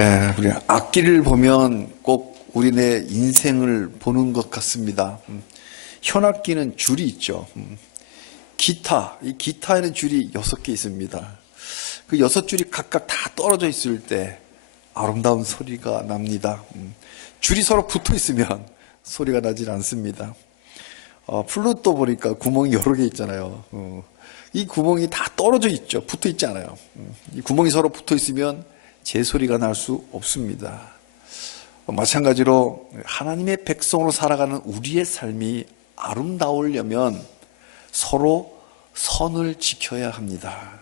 예, 우리 악기를 보면 꼭 우리네 인생을 보는 것 같습니다. 현악기는 줄이 있죠. 이 기타에는 줄이 6개 있습니다. 그 6줄이 각각 다 떨어져 있을 때 아름다운 소리가 납니다. 줄이 서로 붙어 있으면 소리가 나질 않습니다. 플룻도 보니까 구멍이 여러 개 있잖아요. 이 구멍이 다 떨어져 있죠. 붙어 있지 않아요. 이 구멍이 서로 붙어 있으면 제 소리가 날 수 없습니다. 마찬가지로 하나님의 백성으로 살아가는 우리의 삶이 아름다우려면 서로 선을 지켜야 합니다.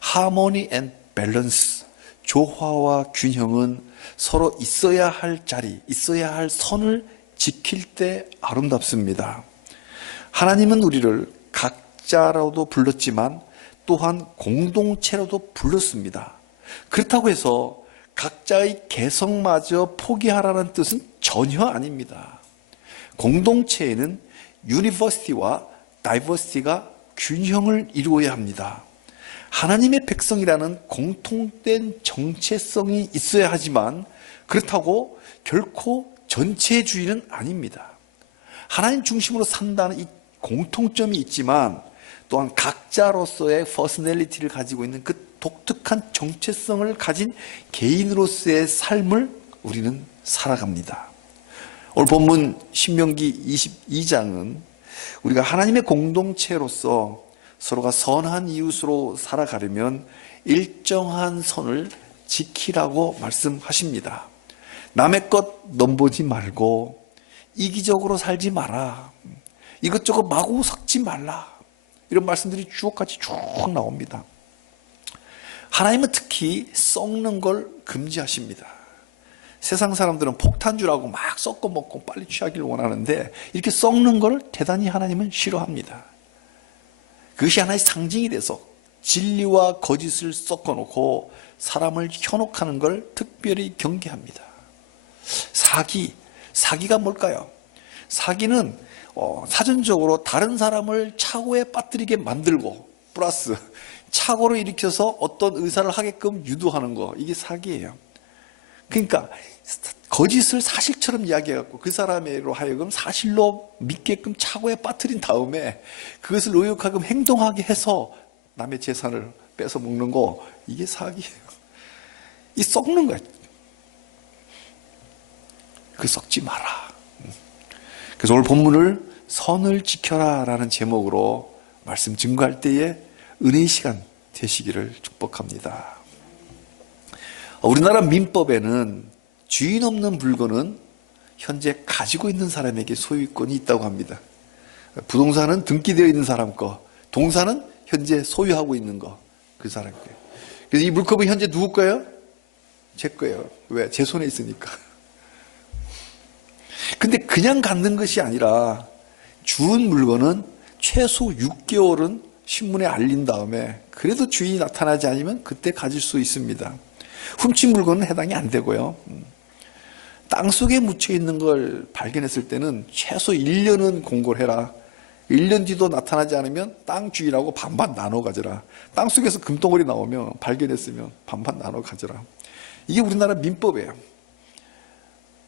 하모니 앤 밸런스, 조화와 균형은 서로 있어야 할 자리, 있어야 할 선을 지킬 때 아름답습니다. 하나님은 우리를 각자로도 불렀지만 또한 공동체로도 불렀습니다. 그렇다고 해서 각자의 개성마저 포기하라는 뜻은 전혀 아닙니다. 공동체에는 유니버시티와 다이버시티가 균형을 이루어야 합니다. 하나님의 백성이라는 공통된 정체성이 있어야 하지만 그렇다고 결코 전체주의는 아닙니다. 하나님 중심으로 산다는 이 공통점이 있지만 또한 각자로서의 퍼스널리티를 가지고 있는 그 독특한 정체성을 가진 개인으로서의 삶을 우리는 살아갑니다. 오늘 본문 신명기 22장은 우리가 하나님의 공동체로서 서로가 선한 이웃으로 살아가려면 일정한 선을 지키라고 말씀하십니다. 남의 것 넘보지 말고 이기적으로 살지 마라. 이것저것 마구 섞지 말라. 이런 말씀들이 주옥같이 쭉 나옵니다. 하나님은 특히 썩는 걸 금지하십니다. 세상 사람들은 폭탄주라고 막 섞어 먹고 빨리 취하기를 원하는데 이렇게 썩는 걸 대단히 하나님은 싫어합니다. 그것이 하나의 상징이 돼서 진리와 거짓을 섞어놓고 사람을 현혹하는 걸 특별히 경계합니다. 사기가 뭘까요? 사기는 사전적으로 다른 사람을 착오에 빠뜨리게 만들고 플러스 착오를 일으켜서 어떤 의사를 하게끔 유도하는 거, 이게 사기예요. 그러니까 거짓을 사실처럼 이야기해갖고 그 사람으로 하여금 사실로 믿게끔 착오에 빠뜨린 다음에 그것을 의욕하게끔 행동하게 해서 남의 재산을 뺏어 먹는 거, 이게 사기예요. 이 썩는 거야. 그 썩지 마라. 그래서 오늘 본문을 선을 지켜라 라는 제목으로 말씀 증거할 때에 은혜의 시간 되시기를 축복합니다. 우리나라 민법에는 주인 없는 물건은 현재 가지고 있는 사람에게 소유권이 있다고 합니다. 부동산은 등기되어 있는 사람 거, 동산은 현재 소유하고 있는 거, 그 사람 거예요. 그래서 이 물컵은 현재 누구 거예요? 제 거예요. 왜? 제 손에 있으니까. 근데 그냥 갖는 것이 아니라 주운 물건은 최소 6개월은 신문에 알린 다음에 그래도 주인이 나타나지 않으면 그때 가질 수 있습니다. 훔친 물건은 해당이 안 되고요. 땅속에 묻혀 있는 걸 발견했을 때는 최소 1년은 공고를 해라. 1년 뒤도 나타나지 않으면 땅 주인하고 반반 나눠 가져라. 땅속에서 금덩어리 나오면 발견했으면 반반 나눠 가져라. 이게 우리나라 민법이에요.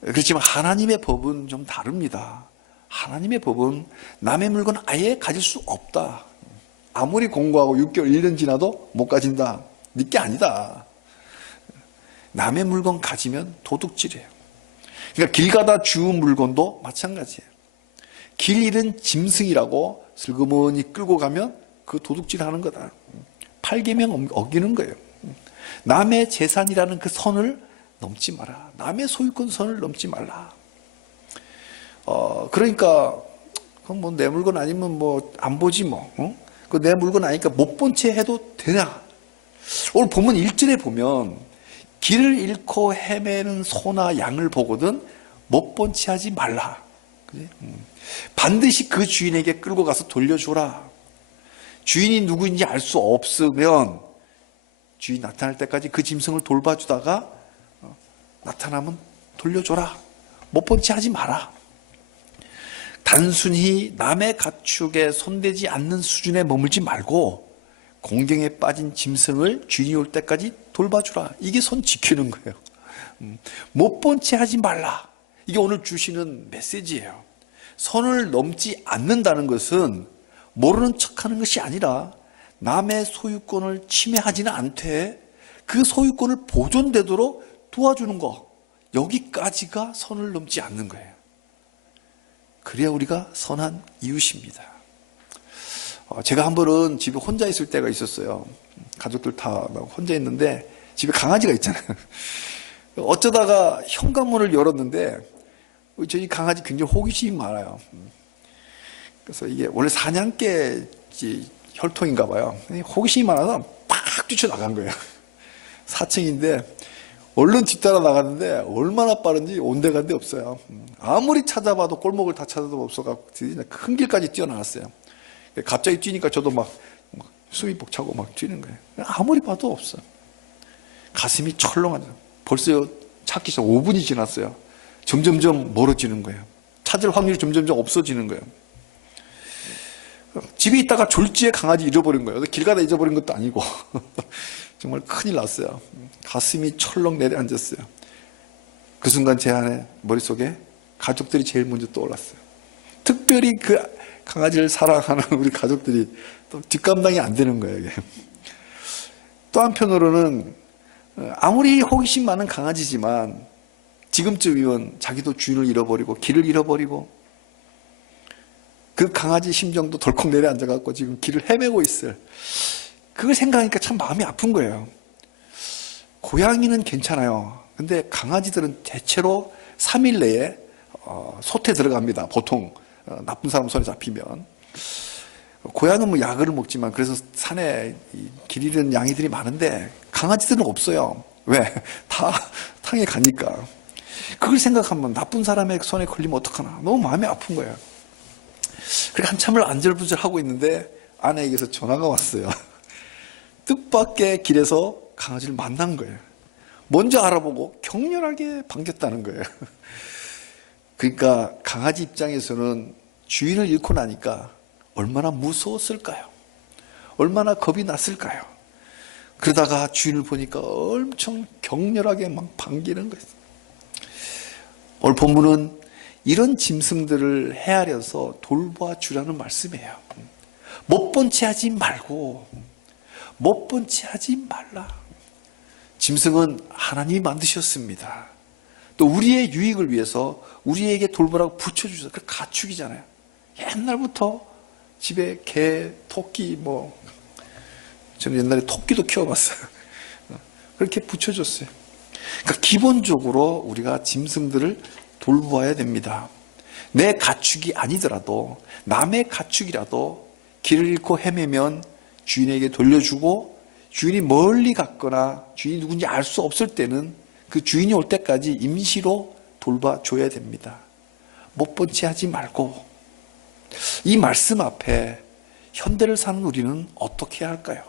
그렇지만 하나님의 법은 좀 다릅니다. 하나님의 법은 남의 물건 아예 가질 수 없다. 아무리 공고하고 6개월, 1년 지나도 못 가진다. 네 게 아니다. 남의 물건 가지면 도둑질이에요. 그러니까 길 가다 주운 물건도 마찬가지예요. 길 잃은 짐승이라고 슬그머니 끌고 가면 그 도둑질하는 거다. 팔계명 어기는 거예요. 남의 재산이라는 그 선을 넘지 마라. 남의 소유권 선을 넘지 말라. 그러니까 뭐 내 물건 아니면 뭐 안 보지 뭐. 그 내 물건 아니니까 못 본 채 해도 되나? 오늘 본문 1절에 보면 길을 잃고 헤매는 소나 양을 보거든 못 본 채 하지 말라. 그치? 반드시 그 주인에게 끌고 가서 돌려줘라. 주인이 누구인지 알 수 없으면 주인 나타날 때까지 그 짐승을 돌봐주다가 나타나면 돌려줘라. 못 본 채 하지 마라. 단순히 남의 가축에 손대지 않는 수준에 머물지 말고 공경에 빠진 짐승을 주인이 올 때까지 돌봐주라. 이게 손 지키는 거예요. 못 본 채 하지 말라. 이게 오늘 주시는 메시지예요. 선을 넘지 않는다는 것은 모르는 척하는 것이 아니라 남의 소유권을 침해하지는 않되 그 소유권을 보존되도록 도와주는 것, 여기까지가 선을 넘지 않는 거예요. 그래야 우리가 선한 이웃입니다. 제가 한 번은 집에 혼자 있을 때가 있었어요. 가족들 다 혼자 있는데 집에 강아지가 있잖아요. 어쩌다가 현관문을 열었는데 저희 강아지 굉장히 호기심이 많아요. 그래서 이게 원래 사냥개 혈통인가 봐요. 호기심이 많아서 팍 뛰쳐나간 거예요. 4층인데 얼른 뒤따라 나갔는데 얼마나 빠른지 온데간데 없어요. 아무리 찾아봐도 골목을 다 찾아도 없어갖고 큰 길까지 뛰어나갔어요. 갑자기 뛰니까 저도 막 숨이 벅차고 막 뛰는 거예요. 아무리 봐도 없어. 가슴이 철렁하죠. 벌써 찾기 시작 5분이 지났어요. 점점점 멀어지는 거예요. 찾을 확률이 점점점 없어지는 거예요. 집에 있다가 졸지에 강아지 잃어버린 거예요. 길 가다 잊어버린 것도 아니고 정말 큰일 났어요. 가슴이 철렁 내려앉았어요. 그 순간 제 안에 머릿속에 가족들이 제일 먼저 떠올랐어요. 특별히 그 강아지를 사랑하는 우리 가족들이 또 뒷감당이 안 되는 거예요. 이게. 또 한편으로는 아무리 호기심 많은 강아지지만 지금쯤이면 자기도 주인을 잃어버리고 길을 잃어버리고 그 강아지 심정도 덜컥 내려앉아갖고 지금 길을 헤매고 있을, 그걸 생각하니까 참 마음이 아픈 거예요. 고양이는 괜찮아요. 근데 강아지들은 대체로 3일 내에 소태 들어갑니다. 보통 나쁜 사람 손에 잡히면. 고양이는 뭐 약을 먹지만 그래서 산에 길 잃은 양이들이 많은데 강아지들은 없어요. 왜? 다 탕에 가니까. 그걸 생각하면 나쁜 사람의 손에 걸리면 어떡하나. 너무 마음이 아픈 거예요. 그렇게 한참을 안절부절하고 있는데 아내에게서 전화가 왔어요. 뜻밖의 길에서 강아지를 만난 거예요. 먼저 알아보고 격렬하게 반겼다는 거예요. 그러니까 강아지 입장에서는 주인을 잃고 나니까 얼마나 무서웠을까요? 얼마나 겁이 났을까요? 그러다가 주인을 보니까 엄청 격렬하게 막 반기는 거예요. 오늘 본문은 이런 짐승들을 헤아려서 돌봐주라는 말씀이에요. 못 본 채 하지 말고, 못 본 채 하지 말라. 짐승은 하나님이 만드셨습니다. 또 우리의 유익을 위해서 우리에게 돌보라고 붙여주셔서 그 가축이잖아요. 옛날부터 집에 개, 토끼, 저는 옛날에 토끼도 키워봤어요. 그렇게 붙여줬어요. 그러니까 기본적으로 우리가 짐승들을 돌보아야 됩니다. 내 가축이 아니더라도 남의 가축이라도 길을 잃고 헤매면 주인에게 돌려주고, 주인이 멀리 갔거나 주인이 누군지 알 수 없을 때는 그 주인이 올 때까지 임시로 돌봐줘야 됩니다. 못 본 채 하지 말고. 이 말씀 앞에 현대를 사는 우리는 어떻게 해야 할까요?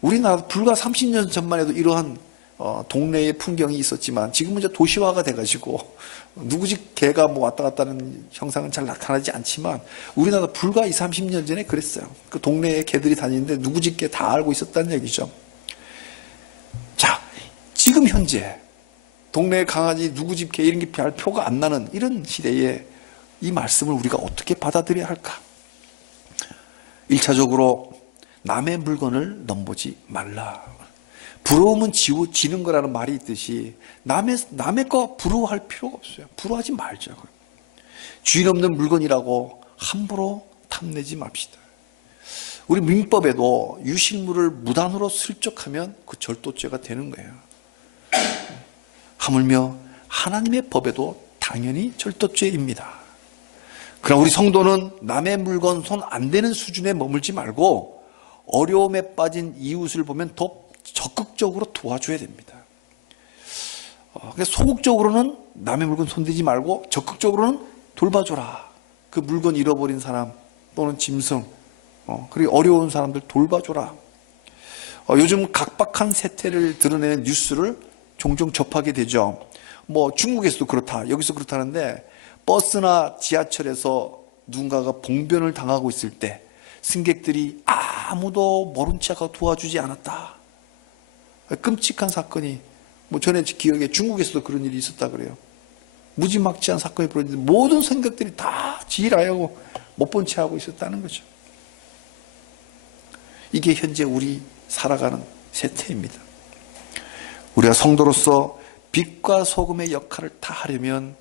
우리나라 불과 30년 전만 해도 이러한 동네의 풍경이 있었지만 지금은 이제 도시화가 돼가지고 누구 집 개가 왔다 갔다 하는 형상은 잘 나타나지 않지만 우리나라 불과 20, 30년 전에 그랬어요. 그 동네에 개들이 다니는데 누구 집 개 다 알고 있었다는 얘기죠. 자, 지금 현재 동네 강아지 누구 집 개 이런 게 발표가 안 나는 이런 시대에 이 말씀을 우리가 어떻게 받아들여야 할까? 1차적으로 남의 물건을 넘보지 말라. 부러움은 지는 거라는 말이 있듯이 남의 거 부러워할 필요가 없어요. 부러워하지 말자. 주인 없는 물건이라고 함부로 탐내지 맙시다. 우리 민법에도 유실물을 무단으로 슬쩍하면 그 절도죄가 되는 거예요. 하물며 하나님의 법에도 당연히 절도죄입니다. 그러나 우리 성도는 남의 물건 손 안 대는 수준에 머물지 말고 어려움에 빠진 이웃을 보면 더 적극적으로 도와줘야 됩니다. 소극적으로는 남의 물건 손대지 말고 적극적으로는 돌봐줘라. 그 물건 잃어버린 사람 또는 짐승, 그리고 어려운 사람들 돌봐줘라. 요즘 각박한 세태를 드러내는 뉴스를 종종 접하게 되죠. 중국에서도 그렇다, 여기서 그렇다는데 버스나 지하철에서 누군가가 봉변을 당하고 있을 때 승객들이 아무도 모른 척하고 도와주지 않았다. 끔찍한 사건이 뭐 전에 기억에 중국에서도 그런 일이 있었다 그래요. 무지막지한 사건이 벌어졌는데 모든 생각들이 다 지일하고 못 본 채 하고 있었다는 거죠. 이게 현재 우리 살아가는 세태입니다. 우리가 성도로서 빛과 소금의 역할을 다 하려면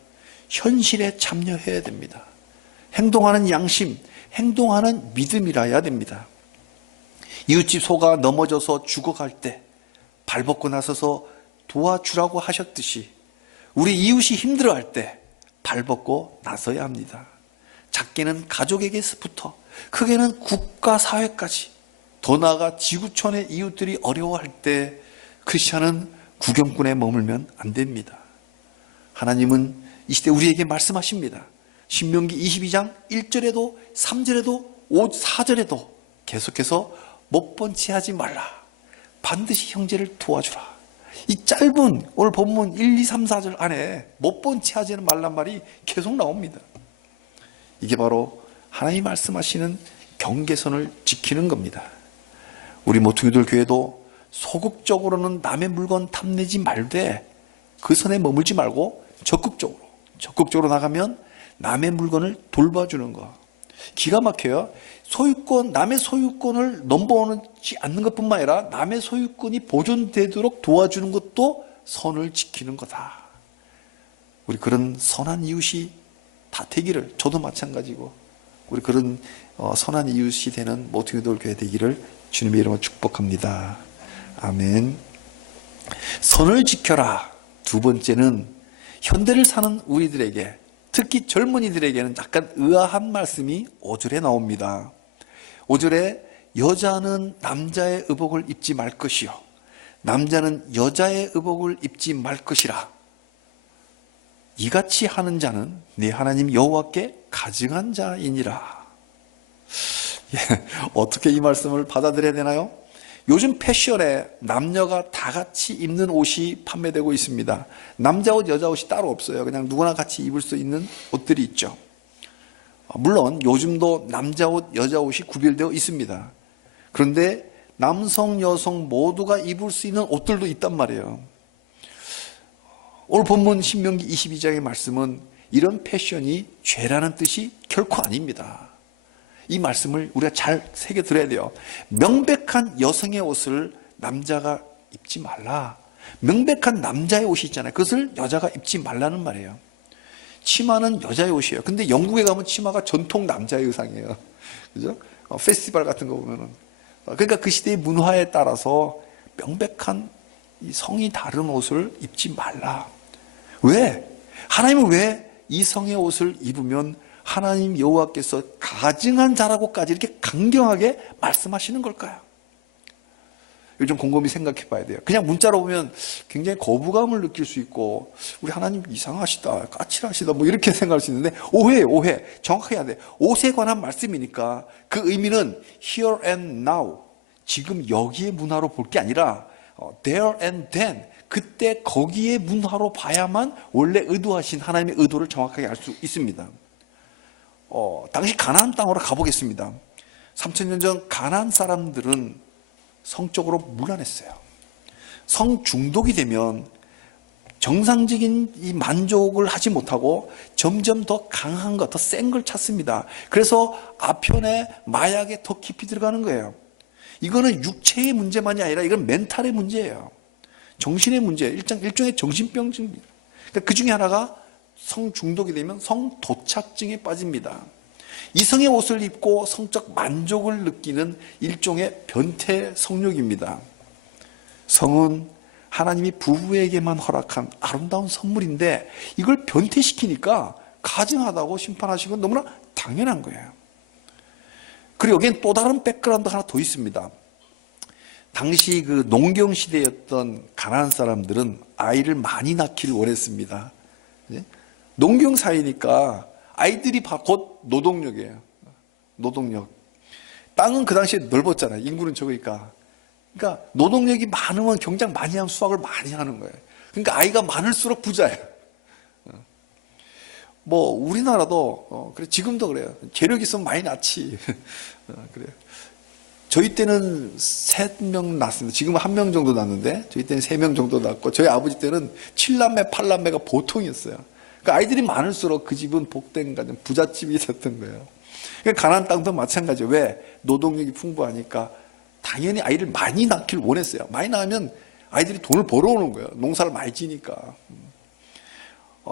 현실에 참여해야 됩니다. 행동하는 양심, 행동하는 믿음이라야 됩니다. 이웃집 소가 넘어져서 죽어갈 때 발벗고 나서서 도와주라고 하셨듯이 우리 이웃이 힘들어할 때 발벗고 나서야 합니다. 작게는 가족에게서부터 크게는 국가 사회까지 더 나아가 지구촌의 이웃들이 어려워할 때 크리스찬은 구경꾼에 머물면 안 됩니다. 하나님은 이 시대 우리에게 말씀하십니다. 신명기 22장 1절에도 3절에도 4절에도 계속해서 못 본 채 하지 말라. 반드시 형제를 도와주라. 이 짧은 오늘 본문 1, 2, 3, 4절 안에 못 본 채 하지는 말란 말이 계속 나옵니다. 이게 바로 하나님이 말씀하시는 경계선을 지키는 겁니다. 우리 모퉁이들 교회도 소극적으로는 남의 물건 탐내지 말되 그 선에 머물지 말고 적극적으로 나가면 남의 물건을 돌봐주는 거. 기가 막혀요. 소유권, 남의 소유권을 넘버오지 않는 것뿐만 아니라 남의 소유권이 보존되도록 도와주는 것도 선을 지키는 거다. 우리 그런 선한 이웃이 다 되기를, 저도 마찬가지고 우리 그런 선한 이웃이 되는 모퉁이돌 교회 되기를 주님의 이름으로 축복합니다. 아멘. 선을 지켜라. 두 번째는 현대를 사는 우리들에게, 특히 젊은이들에게는 약간 의아한 말씀이 5절에 나옵니다. 5절에 여자는 남자의 의복을 입지 말 것이요 남자는 여자의 의복을 입지 말 것이라. 이같이 하는 자는 네 하나님 여호와께 가증한 자이니라. 어떻게 이 말씀을 받아들여야 되나요? 요즘 패션에 남녀가 다 같이 입는 옷이 판매되고 있습니다. 남자 옷, 여자 옷이 따로 없어요. 그냥 누구나 같이 입을 수 있는 옷들이 있죠. 물론 요즘도 남자 옷, 여자 옷이 구별되어 있습니다. 그런데 남성, 여성 모두가 입을 수 있는 옷들도 있단 말이에요. 오늘 본문 신명기 22장의 말씀은 이런 패션이 죄라는 뜻이 결코 아닙니다. 이 말씀을 우리가 잘 새겨 들어야 돼요. 명백한 여성의 옷을 남자가 입지 말라. 명백한 남자의 옷이 있잖아요. 그것을 여자가 입지 말라는 말이에요. 치마는 여자의 옷이에요. 근데 영국에 가면 치마가 전통 남자의 의상이에요. 그죠? 페스티벌 같은 거 보면은. 그러니까 그 시대의 문화에 따라서 명백한 이 성이 다른 옷을 입지 말라. 왜? 하나님은 왜 이 성의 옷을 입으면 하나님 여호와께서 가증한 자라고까지 이렇게 강경하게 말씀하시는 걸까요? 요즘 곰곰이 생각해 봐야 돼요. 그냥 문자로 보면 굉장히 거부감을 느낄 수 있고 우리 하나님 이상하시다, 까칠하시다 뭐 이렇게 생각할 수 있는데 오해. 정확하게 해야 돼. 옷에 관한 말씀이니까 그 의미는 here and now, 지금 여기의 문화로 볼 게 아니라 there and then, 그때 거기에 문화로 봐야만 원래 의도하신 하나님의 의도를 정확하게 알 수 있습니다. 당시 가나안 땅으로 가보겠습니다. 3000년 전 가나안 사람들은 성적으로 문란했어요. 성 중독이 되면 정상적인 이 만족을 하지 못하고 점점 더 강한 것, 더 센 걸 찾습니다. 그래서 아편에 마약에 더 깊이 들어가는 거예요. 이거는 육체의 문제만이 아니라 이건 멘탈의 문제예요. 정신의 문제, 일종의 정신병입니다. 그러니까 그 중에 하나가 성 중독이 되면 성 도착증에 빠집니다. 이성의 옷을 입고 성적 만족을 느끼는 일종의 변태 성욕입니다. 성은 하나님이 부부에게만 허락한 아름다운 선물인데 이걸 변태시키니까 가증하다고 심판하신 건 너무나 당연한 거예요. 그리고 여기엔 또 다른 백그라운드 하나 더 있습니다. 당시 그 농경 시대였던 가나안 사람들은 아이를 많이 낳기를 원했습니다. 농경 사회니까 아이들이 곧 노동력이에요. 노동력. 땅은 그 당시에 넓었잖아요. 인구는 적으니까. 그러니까 노동력이 많으면 경장 많이 하면 수확을 많이 하는 거예요. 그러니까 아이가 많을수록 부자예요. 뭐 우리나라도 그래, 지금도 그래요. 재력 있으면 많이 낳지. 그래요. 저희 때는 3명 낳았습니다. 지금은 1명 정도 낳는데 저희 때는 3명 정도 낳았고 저희 아버지 때는 7남매, 8남매가 보통이었어요. 그러니까 아이들이 많을수록 그 집은 복된 가정, 부잣집이 됐던 거예요. 그러니까 가나안 땅도 마찬가지예요. 왜? 노동력이 풍부하니까 당연히 아이를 많이 낳길 원했어요. 많이 낳으면 아이들이 돈을 벌어오는 거예요. 농사를 많이 지니까.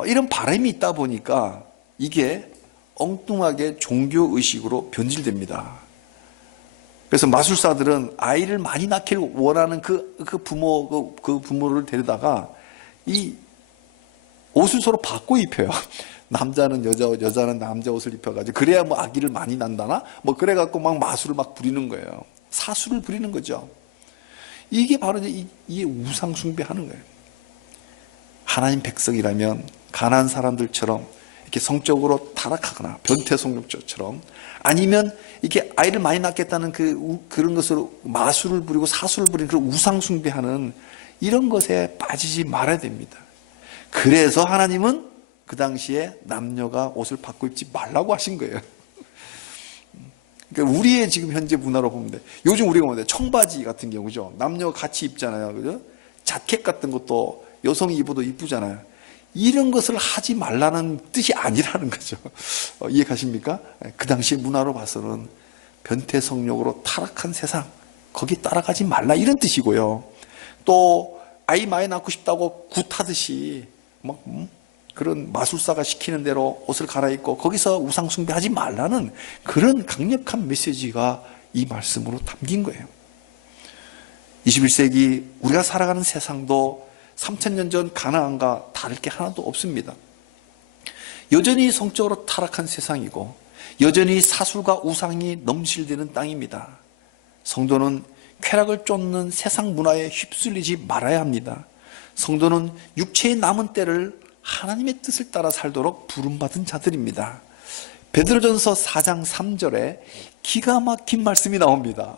이런 바람이 있다 보니까 이게 엉뚱하게 종교의식으로 변질됩니다. 그래서 마술사들은 아이를 많이 낳기를 원하는 그 부모를 데려다가 이 옷을 서로 바꿔 입혀요. 남자는 여자 옷, 여자는 남자 옷을 입혀가지고 그래야 뭐 아기를 많이 낳는다나 뭐 그래갖고 막 마술을 막 부리는 거예요. 사술을 부리는 거죠. 이게 바로 이게 우상 숭배하는 거예요. 하나님 백성이라면 가난한 사람들처럼 이렇게 성적으로 타락하거나 변태성욕자처럼 아니면 이렇게 아이를 많이 낳겠다는 그런 것으로 마술을 부리고 사술을 부리는 그런 우상 숭배하는 이런 것에 빠지지 말아야 됩니다. 그래서 하나님은 그 당시에 남녀가 옷을 바꿔 입지 말라고 하신 거예요. 그러니까 우리의 지금 현재 문화로 보면 돼. 요즘 우리가 보면 돼. 청바지 같은 경우죠. 남녀가 같이 입잖아요. 그죠? 자켓 같은 것도 여성이 입어도 이쁘잖아요. 이런 것을 하지 말라는 뜻이 아니라는 거죠. 이해 가십니까? 그 당시 문화로 봐서는 변태 성욕으로 타락한 세상, 거기 따라가지 말라 이런 뜻이고요. 또 아이 많이 낳고 싶다고 굿하듯이 막 그런 마술사가 시키는 대로 옷을 갈아입고 거기서 우상 숭배하지 말라는 그런 강력한 메시지가 이 말씀으로 담긴 거예요. 21세기 우리가 살아가는 세상도 3000년 전 가나안과 다를 게 하나도 없습니다. 여전히 성적으로 타락한 세상이고 여전히 사술과 우상이 넘실대는 땅입니다. 성도는 쾌락을 쫓는 세상 문화에 휩쓸리지 말아야 합니다. 성도는 육체의 남은 때를 하나님의 뜻을 따라 살도록 부름받은 자들입니다. 베드로전서 4장 3절에 기가 막힌 말씀이 나옵니다.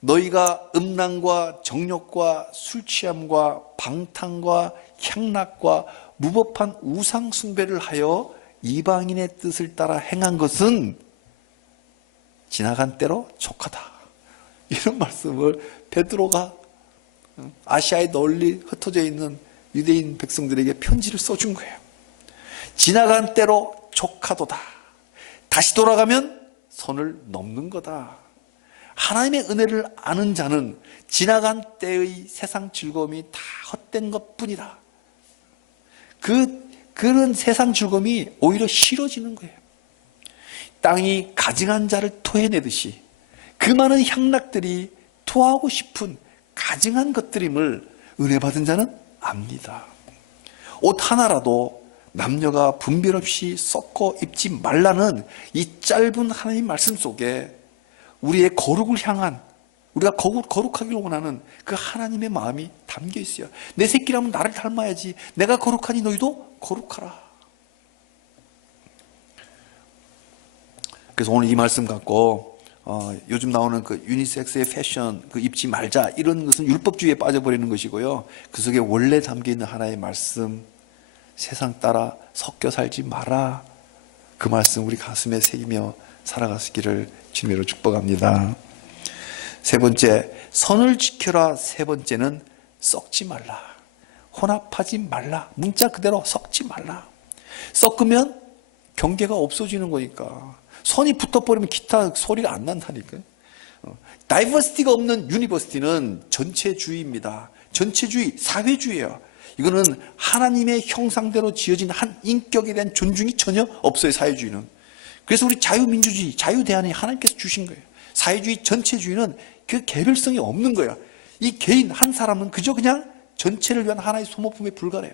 너희가 음란과 정욕과 술취함과 방탕과 향락과 무법한 우상 숭배를 하여 이방인의 뜻을 따라 행한 것은 지나간 때로 족하다. 이런 말씀을 베드로가 아시아에 널리 흩어져 있는 유대인 백성들에게 편지를 써준 거예요. 지나간 때로 족하도다. 다시 돌아가면 선을 넘는 거다. 하나님의 은혜를 아는 자는 지나간 때의 세상 즐거움이 다 헛된 것뿐이다. 그런 세상 즐거움이 오히려 싫어지는 거예요. 땅이 가증한 자를 토해내듯이 그 많은 향락들이 토하고 싶은 가증한 것들임을 은혜 받은 자는 압니다. 옷 하나라도 남녀가 분별 없이 섞어 입지 말라는 이 짧은 하나님 말씀 속에 우리의 거룩을 향한 우리가 거룩하기를 원하는 그 하나님의 마음이 담겨 있어요. 내 새끼라면 나를 닮아야지. 내가 거룩하니 너희도 거룩하라. 그래서 오늘 이 말씀 갖고 요즘 나오는 그 유니섹스의 패션 그 입지 말자 이런 것은 율법주의에 빠져버리는 것이고요. 그 속에 원래 담겨 있는 하나의 말씀 세상 따라 섞여 살지 마라. 그 말씀 우리 가슴에 새기며 살아가시기를 주님으로 축복합니다. 세 번째, 선을 지켜라. 세 번째는 썩지 말라. 혼합하지 말라. 문자 그대로 섞지 말라. 섞으면 경계가 없어지는 거니까. 선이 붙어버리면 기타 소리가 안 난다니까요. 다이버시티가 없는 유니버시티는 전체주의입니다. 전체주의, 사회주의예요. 이거는 하나님의 형상대로 지어진 한 인격에 대한 존중이 전혀 없어요. 사회주의는. 그래서 우리 자유민주주의, 자유대안이 하나님께서 주신 거예요. 사회주의, 전체주의는 그 개별성이 없는 거예요. 이 개인 한 사람은 그저 그냥 전체를 위한 하나의 소모품에 불과해요.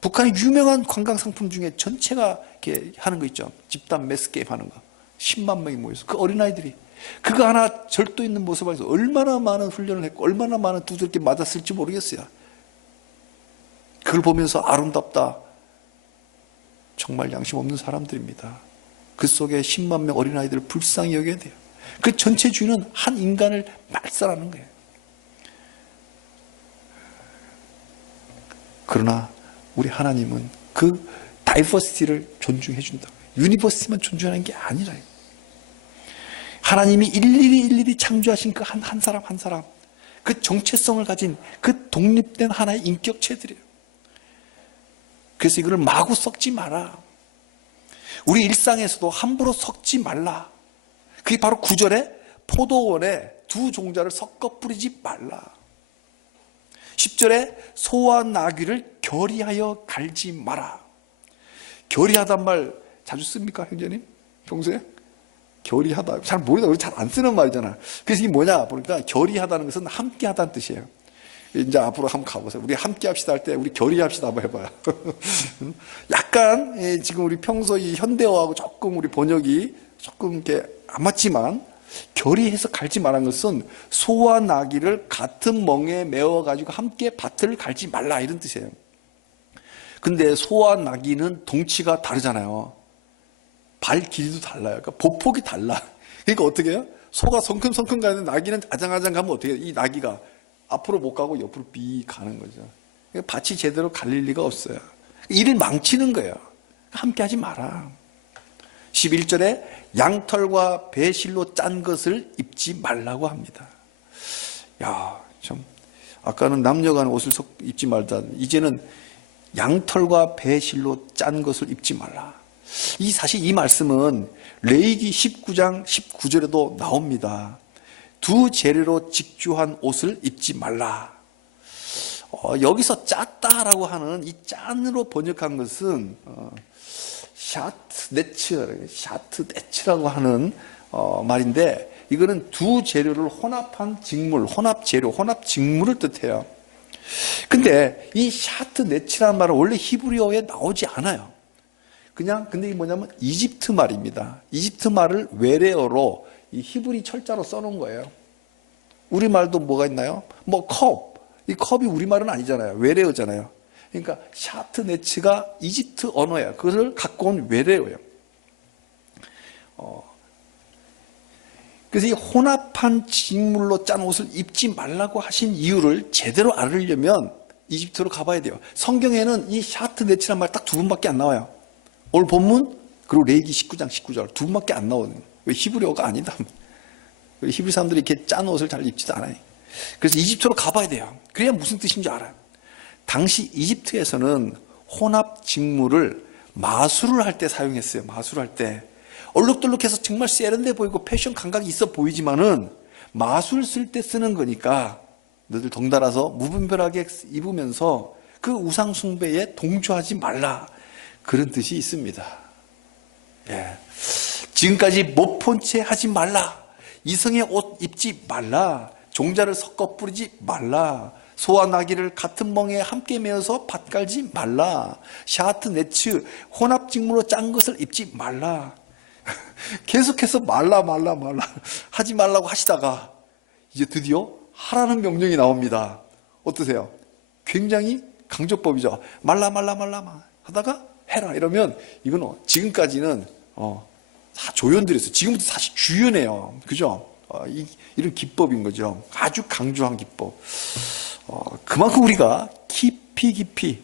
북한의 유명한 관광상품 중에 전체가 이렇게 하는 거 있죠. 집단 매스게임 하는 거. 10만 명이 모여서 그 어린아이들이 그거 하나 절도 있는 모습에서 얼마나 많은 훈련을 했고 얼마나 많은 두들겨 맞았을지 모르겠어요. 그걸 보면서 아름답다. 정말 양심 없는 사람들입니다. 그 속에 10만 명 어린아이들을 불쌍히 여겨야 돼요. 그 전체주의는 한 인간을 말살하는 거예요. 그러나 우리 하나님은 그 다이버시티를 존중해 준다. 유니버시티만 존중하는 게 아니라 하나님이 일일이 창조하신 그 한 사람 한 사람, 그 정체성을 가진 그 독립된 하나의 인격체들이에요. 그래서 이거를 마구 섞지 마라. 우리 일상에서도 함부로 섞지 말라. 그게 바로 9절에 포도원에 두 종자를 섞어 뿌리지 말라. 10절에 소와 나귀를 결의하여 갈지 마라. 결의하단 말 자주 씁니까, 형제님? 평소에? 결의하다. 잘 모르다. 우리 잘 안 쓰는 말이잖아. 그래서 이게 뭐냐? 보니까 결의하다는 것은 함께 하다는 뜻이에요. 이제 앞으로 한번 가보세요. 우리 함께 합시다 할 때 우리 결의합시다 한번 해봐요. 약간 지금 우리 평소 이 현대어하고 조금 우리 번역이 조금 이렇게 안 맞지만, 결의해서 갈지 말한 것은 소와 나귀를 같은 멍에 메어가지고 함께 밭을 갈지 말라, 이런 뜻이에요. 근데 소와 나귀는 덩치가 다르잖아요. 발 길이도 달라요. 그러니까 보폭이 달라. 그러니까 어떻게 해요? 소가 성큼성큼 가는데 나귀는 아장아장 가면 어떻게 해요? 이 나귀가 앞으로 못 가고 옆으로 삐 가는 거죠. 그러니까 밭이 제대로 갈릴 리가 없어요. 일을 망치는 거예요. 함께 하지 마라. 11절에 양털과 배실로 짠 것을 입지 말라고 합니다. 야, 참, 아까는 남녀간 옷을 입지 말다. 이제는 양털과 배실로 짠 것을 입지 말라. 사실 이 말씀은 레위기 19장 19절에도 나옵니다. 두 재료로 직주한 옷을 입지 말라. 여기서 짰다라고 하는 이 짠으로 번역한 것은 샤트네츠라고 하는 말인데, 이거는 두 재료를 혼합한 직물, 혼합직물을 뜻해요. 근데 이 샤트네츠라는 말은 원래 히브리어에 나오지 않아요. 근데 이게 뭐냐면 이집트 말입니다. 이집트 말을 외래어로 이 히브리 철자로 써놓은 거예요. 우리말도 뭐가 있나요? 이 컵이 우리말은 아니잖아요. 외래어잖아요. 그러니까 샤트네츠가 이집트 언어예요. 그것을 갖고 온 외래어예요. 그래서 이 혼합한 직물로 짠 옷을 입지 말라고 하신 이유를 제대로 알으려면 이집트로 가봐야 돼요. 성경에는 이 샤트네츠란 말 딱 두 번밖에 안 나와요. 오늘 본문 그리고 레위기 19장 19절 두 번밖에 안 나오거든요. 왜? 히브리어가 아니다. 히브리 사람들이 이렇게 짠 옷을 잘 입지도 않아요. 그래서 이집트로 가봐야 돼요. 그래야 무슨 뜻인지 알아요. 당시 이집트에서는 혼합 직물을 마술을 할 때 사용했어요. 마술을 할 때 얼룩덜룩해서 정말 세련돼 보이고 패션 감각이 있어 보이지만은 마술 쓸 때 쓰는 거니까 너희들 덩달아서 무분별하게 입으면서 그 우상 숭배에 동조하지 말라, 그런 뜻이 있습니다. 예. 지금까지 못 본 채 하지 말라, 이성의 옷 입지 말라, 종자를 섞어 뿌리지 말라, 소와 나귀를 같은 멍에 함께 메어서 밭 갈지 말라, 샤트네츠 혼합직물로 짠 것을 입지 말라. 계속해서 말라 하지 말라고 하시다가 이제 드디어 하라는 명령이 나옵니다. 어떠세요? 굉장히 강조법이죠. 말라 하다가 해라 이러면, 이건 지금까지는 다 조연들에서 지금부터 사실 주연해요. 그죠? 이런 기법인 거죠. 아주 강조한 기법. 그만큼 우리가 깊이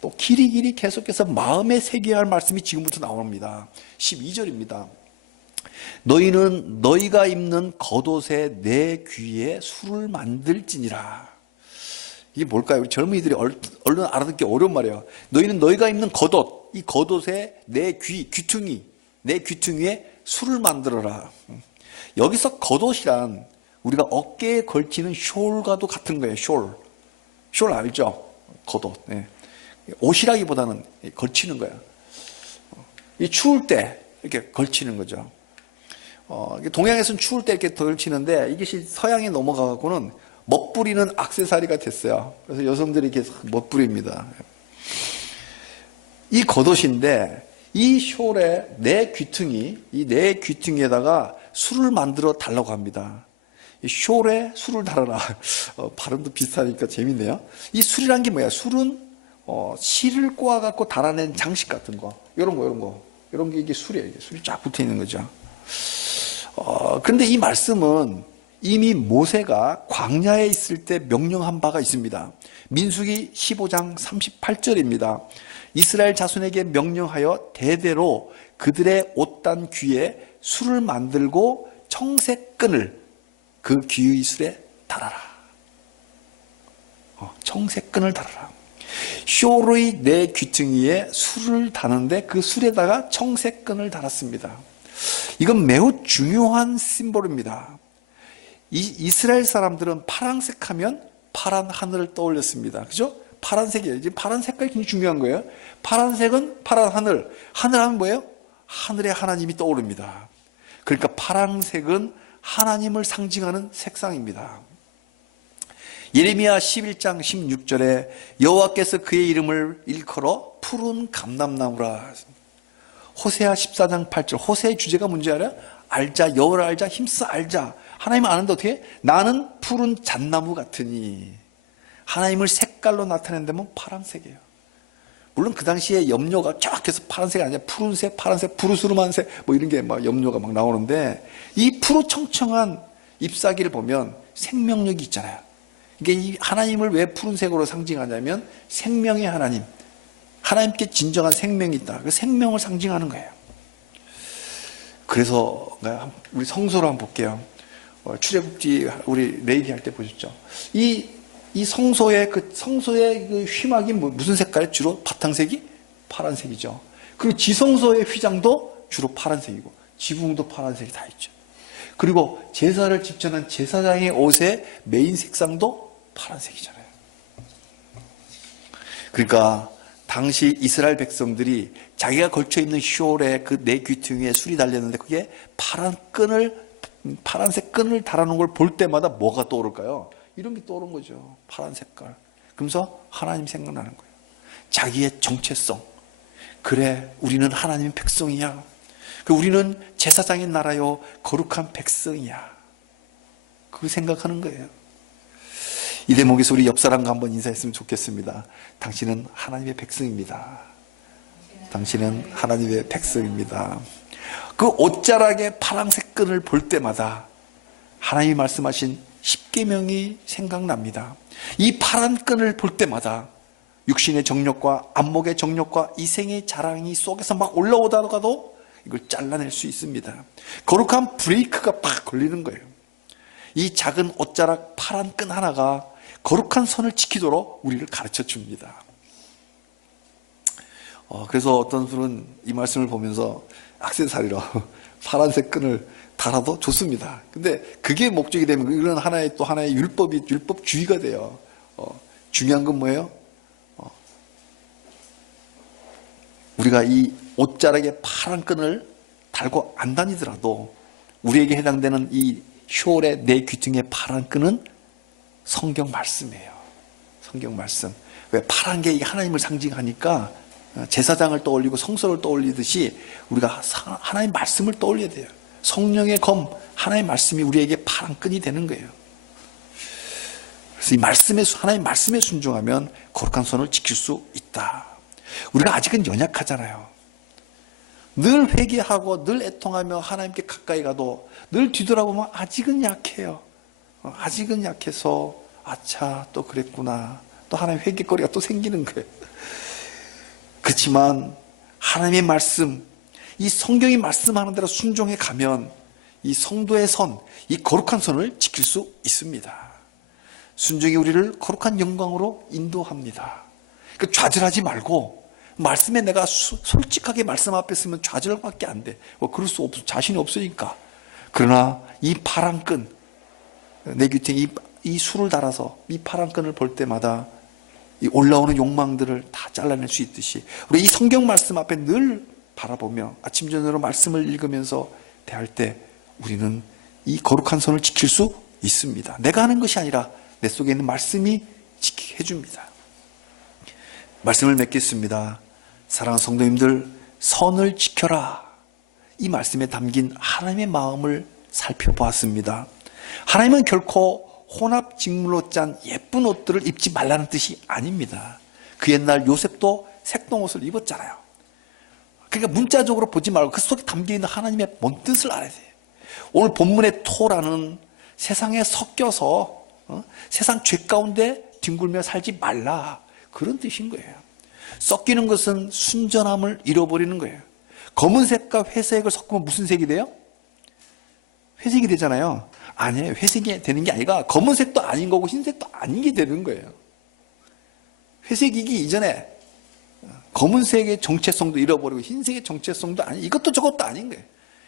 또 길이 계속해서 마음에 새겨야 할 말씀이 지금부터 나옵니다. 12절입니다. 너희는 너희가 입는 겉옷에 내 귀에 술을 만들지니라. 이게 뭘까요? 우리 젊은이들이 얼른 알아듣기 어려운 말이에요. 너희는 너희가 입는 겉옷, 이 겉옷에 내 귀퉁이에 술을 만들어라. 여기서 겉옷이란 우리가 어깨에 걸치는 숄과도 같은 거예요. 숄 알죠? 겉옷. 네. 옷이라기보다는 걸치는 거예요. 이 추울 때 이렇게 걸치는 거죠. 동양에서는 추울 때 이렇게 걸치는데, 이것이 서양에 넘어가고는 멋부리는 액세서리가 됐어요. 그래서 여성들이 이렇게 멋부립니다. 이 겉옷인데, 이 숄에 이 내 귀퉁이에다가 술을 만들어 달라고 합니다. 이 숄에 술을 달아라. 발음도 비슷하니까 재밌네요. 이 술이란 게 뭐야? 술은 실을 꼬아갖고 달아낸 장식 같은 거, 이런 게 이게 술이에요. 이게 술이 쫙 붙어 있는 거죠. 근데 이 말씀은 이미 모세가 광야에 있을 때 명령한 바가 있습니다. 민수기 15장 38절입니다. 이스라엘 자손에게 명령하여 대대로 그들의 옷단 귀에 술을 만들고 청색 끈을 그 귀의 술에 달아라. 청색 끈을 달아라. 쇼의 네 귀퉁이에 술을 다는데 그 술에다가 청색 끈을 달았습니다. 이건 매우 중요한 심볼입니다. 이스라엘 사람들은 파란색 하면 파란 하늘을 떠올렸습니다. 그죠? 파란색이에요. 지금 파란 색깔이 굉장히 중요한 거예요. 파란색은 파란 하늘. 하늘 하면 뭐예요? 하늘에 하나님이 떠오릅니다. 그러니까 파란색은 하나님을 상징하는 색상입니다. 예레미야 11장 16절에 여호와께서 그의 이름을 일컬어 푸른 감람나무라. 호세아 14장 8절. 호세의 주제가 뭔지 알아요? 알자, 여호와를 알자, 힘써 알자. 하나님을 아는데 어떻게? 나는 푸른 잣나무 같으니. 하나님을 색깔로 나타낸다면 파란색이에요. 물론 그 당시에 염료가 쫙 해서 파란색이 아니라 푸른색, 파란색, 푸르스름한색 뭐 이런 게 막 염료가 막 나오는데 이 푸르청청한 잎사귀를 보면 생명력이 있잖아요. 이게 이 하나님을 왜 푸른색으로 상징하냐면 생명의 하나님, 하나님께 진정한 생명이 있다. 그 생명을 상징하는 거예요. 그래서 우리 성소로 한번 볼게요. 출애굽기 우리 레이기 할 때 보셨죠? 이 성소의 그 휘막이 무슨 색깔이 주로 바탕색이 파란색이죠. 그리고 지성소의 휘장도 주로 파란색이고 지붕도 파란색이 다 있죠. 그리고 제사를 집전한 제사장의 옷의 메인 색상도 파란색이잖아요. 그러니까 당시 이스라엘 백성들이 자기가 걸쳐 있는 숄에 그 네 귀퉁이에 술이 달렸는데 그게 파란색 끈을 달아놓은 걸 볼 때마다 뭐가 떠오를까요? 이런 게 떠오른 거죠. 파란 색깔. 그러면서 하나님 생각나는 거예요. 자기의 정체성. 그래, 우리는 하나님의 백성이야. 우리는 제사장의 나라요, 거룩한 백성이야. 그 생각하는 거예요. 이 대목에서 우리 옆 사람과 한번 인사했으면 좋겠습니다. 당신은 하나님의 백성입니다. 당신은 하나님의 백성입니다. 그 옷자락의 파란색 끈을 볼 때마다 하나님이 말씀하신 십계명이 생각납니다. 이 파란 끈을 볼 때마다 육신의 정욕과 안목의 정욕과 이생의 자랑이 속에서 막 올라오다가도 이걸 잘라낼 수 있습니다. 거룩한 브레이크가 팍 걸리는 거예요. 이 작은 옷자락 파란 끈 하나가 거룩한 선을 지키도록 우리를 가르쳐 줍니다. 그래서 어떤 분은 이 말씀을 보면서 액세서리로 파란색 끈을 달아도 좋습니다. 근데 그게 목적이 되면 이런 또 하나의 율법주의가 돼요. 중요한 건 뭐예요? 우리가 이 옷자락에 파란 끈을 달고 안 다니더라도 우리에게 해당되는 이 숄의 네 귀퉁이의 파란 끈은 성경 말씀이에요. 성경 말씀. 왜 파란 게 하나님을 상징하니까 제사장을 떠올리고 성소를 떠올리듯이 우리가 하나님 말씀을 떠올려야 돼요. 성령의 검, 하나님의 말씀이 우리에게 파란 끈이 되는 거예요. 그래서 하나님 말씀에 순종하면 거룩한 선을 지킬 수 있다. 우리가 아직은 연약하잖아요. 늘 회개하고 늘 애통하며 하나님께 가까이 가도 늘 뒤돌아보면 아직은 약해요. 아직은 약해서 아차 또 그랬구나. 또 하나님 회개거리가 또 생기는 거예요. 그렇지만 하나님의 말씀, 이 성경이 말씀하는 대로 순종해 가면 이 성도의 선, 이 거룩한 선을 지킬 수 있습니다. 순종이 우리를 거룩한 영광으로 인도합니다. 그러니까 좌절하지 말고 말씀에 내가 솔직하게 말씀 앞에 쓰면 좌절밖에 안 돼. 그럴 수 없어. 자신이 없으니까. 그러나 이 파란 끈, 내 귀퉁이 이 술을 달아서 이 파란 끈을 볼 때마다 이 올라오는 욕망들을 다 잘라낼 수 있듯이 우리 이 성경 말씀 앞에 늘 바라보며 아침 저녁으로 말씀을 읽으면서 대할 때 우리는 이 거룩한 선을 지킬 수 있습니다. 내가 하는 것이 아니라 내 속에 있는 말씀이 지키게 해줍니다. 말씀을 맺겠습니다. 사랑하는 성도님들, 선을 지켜라. 이 말씀에 담긴 하나님의 마음을 살펴보았습니다. 하나님은 결코 혼합직물로 짠 예쁜 옷들을 입지 말라는 뜻이 아닙니다. 그 옛날 요셉도 색동옷을 입었잖아요. 그러니까 문자적으로 보지 말고 그 속에 담겨있는 하나님의 뭔 뜻을 알아야 돼요. 오늘 본문의 토라는 세상에 섞여서 세상 죄 가운데 뒹굴며 살지 말라, 그런 뜻인 거예요. 섞이는 것은 순전함을 잃어버리는 거예요. 검은색과 회색을 섞으면 무슨 색이 돼요? 회색이 되잖아요. 아니에요. 회색이 되는 게 아니라 검은색도 아닌 거고 흰색도 아닌 게 되는 거예요. 회색이기 이전에 검은색의 정체성도 잃어버리고 흰색의 정체성도 아니, 이것도 저것도 아닌 거예요.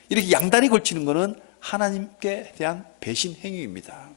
이렇게 양다리 걸치는 거는 하나님께 대한 배신 행위입니다.